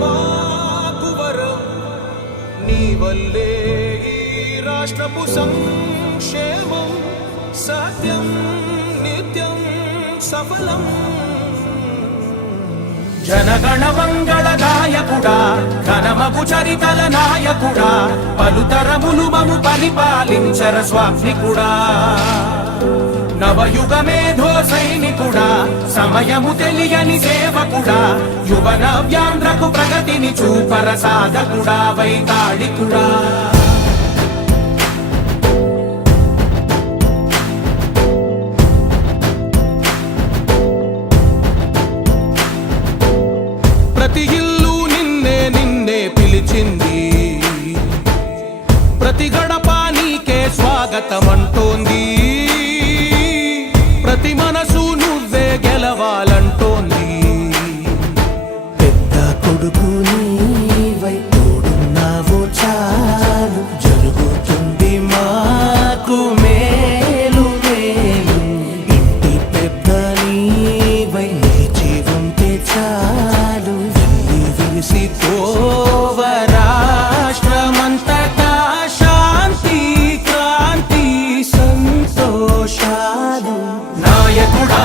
మాకు వరం నీ వల్లే ఈ రాష్ట్రపు సంక్షేమం సత్యం నిత్యం సఫలం జనగణ మంగళ నాయకుడా ఘనమగు చరితల నాయకుడా పలుతరములు మము పరిపాలించర స్వామికుడా నవయుగ మేధో సైనికుడా సమయము తెలియని సేవకుడా యువ నవ్యాంధ్రకు ప్రగతిని చూపర సాధకుడా వైతాళికుడా ప్రతి ఇల్లు నిన్నే నిన్నే పిలిచింది ప్రతి గడప నీకే స్వాగతమంటోంది ప్రతి మనసు నువ్వే గెలవాలంటోంది పెద్ద కొడుకు నీవై తోడున్నావు చాలు జరుగుతుంది మాకు మేలు మేలు ఇంటి పెద్ద నీవై నిలిచి ఉంటే చాలు వెళ్ళి విరిసిపోవ రాష్ట్రమంతటా శాంతి క్రాంతి సంతోషాలు నాయకుడా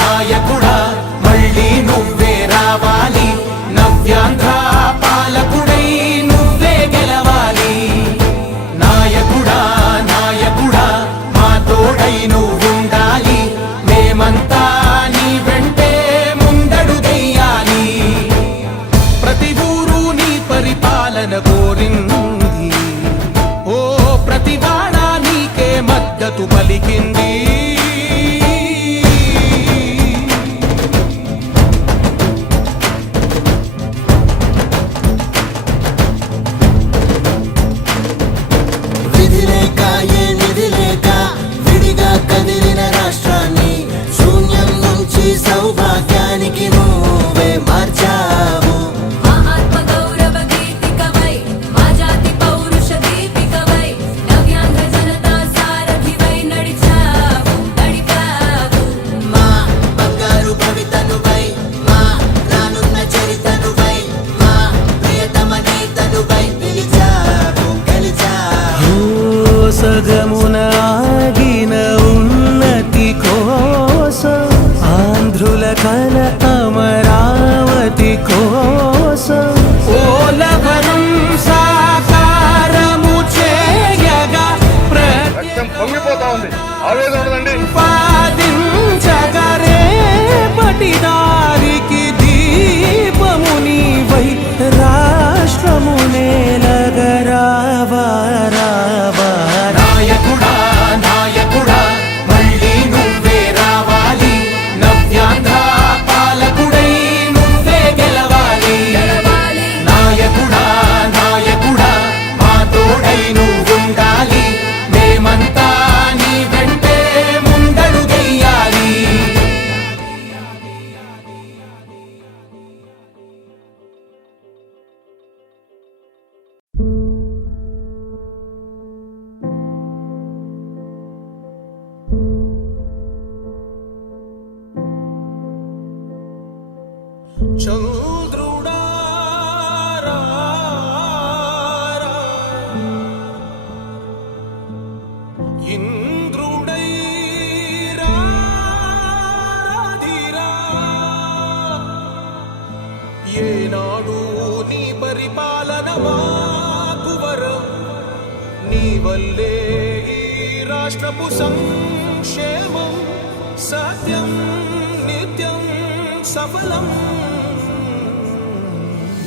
నాయకుడా మళ్ళీ నువ్వే రావాలి నవ్యాంధ్ర పాలకుడై నువ్వే గెలవాలి నాయకుడా నాయకుడా మా తోడై నువ్వుండాలి మేమంతా నీ వెంటే ముందడుగెయ్యాలి ప్రతి ఊరు నీ పరిపాలన కోరింది ఓ ప్రతి వాడ నీకే మద్దతు పలికింది విధి లేక ఏ నిధి లేక విడిగా కదిలిన రాష్ట్రాన్ని శూన్యం నుంచి సౌభాగ్యానికి నువ్వే మార్చావు మా ఆత్మ గౌరవ గీతికవై మా జాతి పౌరుష దీపికవై నవ్యాంధ్ర జనతా సారథివై నడిచావు మా బంగారు భవితనువై మా రానున్న చరితనువై మా ప్రియతమ నేతనువై పిలిచావు గెలిచావు సగమున ఆగిన ఉన్నతి కోసం ఆంధ్రుల కల అమరావతి కోసం ఓలవరం సాకారము చేయగా రక్తం పొంగిపోతా ఉంది ఆవేదన ఉండదండి ప్రతిపాదించగరే పటిదారికి దీపము నీవై రాష్ట్రము నేలగరావా రావా నాయకుడా నాయకుడా మళ్ళీ నువ్వే రావాలి నవ్యాంధ్ర పాలకుడై నువ్వే గెలవాలి నాయకుడా నాయకుడా మా తోడై నువ్వుండాలి మేమంతా నీ వెంటే ముందడుగెయ్యాలి చంద్రుడా రా, ఇంద్రుడై రాధిరా ఏనాడు నీ పరిపాలన మాకు వరం నీ వల్లే ఈ రాష్ట్రపు సంక్షేమం సత్యం నిత్యం సఫలం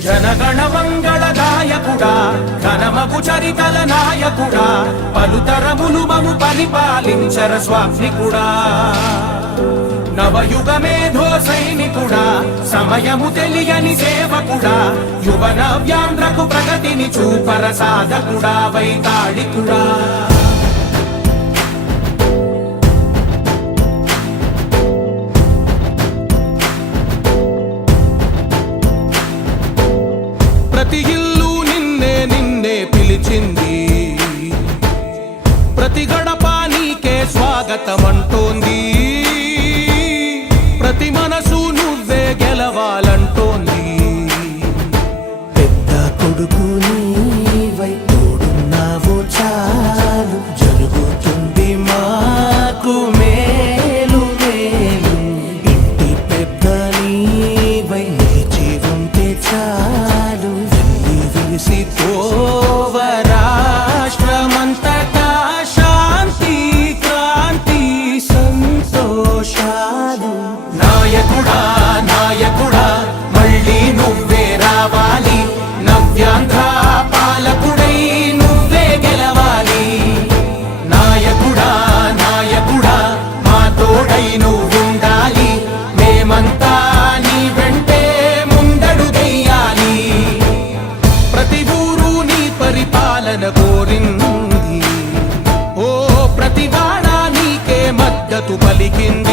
జనగణ మంగళ నాయకుడా ఘనమగు చరితల నాయకుడా పలుతరములు మము పరిపాలించర స్వామికుడా నవయుగ మేధో సైనికుడా సమయము తెలియని సేవకుడా యువ నవ్యాంధ్రకు ప్రగతిని చూపర సాధకుడా వైతాళికుడా ప్రతి ఇల్లు నిన్నే నిన్నే పిలిచింది ప్రతి గడప నీకే స్వాగతమంటోంది ప్రతి మనసు నువ్వే గెలవాలంటోంది కొడుకు నీవై తోడున్నావు చాలు జరుగుతుంది మాకు మేలు మేలు ఇంటి పెద్ద నీవై నిలిచి ఉంటే చాలు వెళ్ళి విరిసి పోవ రాష్ట్రమంతటా శాంతి క్రాంతి సంతోషాలు నాయకుడా నాయకుడా మళ్ళీ నువ్వే రావాలి నవ్యాంధ్ర పాలకుడై నువ్వే గెలవాలి నాయకుడా నాయకుడా మా తోడై నువ్వుండాలి మేమంతా నీ వెంటే ముందడుగెయ్యాలి ప్రతి ఊరు నీ పరిపాలన కోరింది ఓ ప్రతి వాడ నీకే మద్దతు పలికింది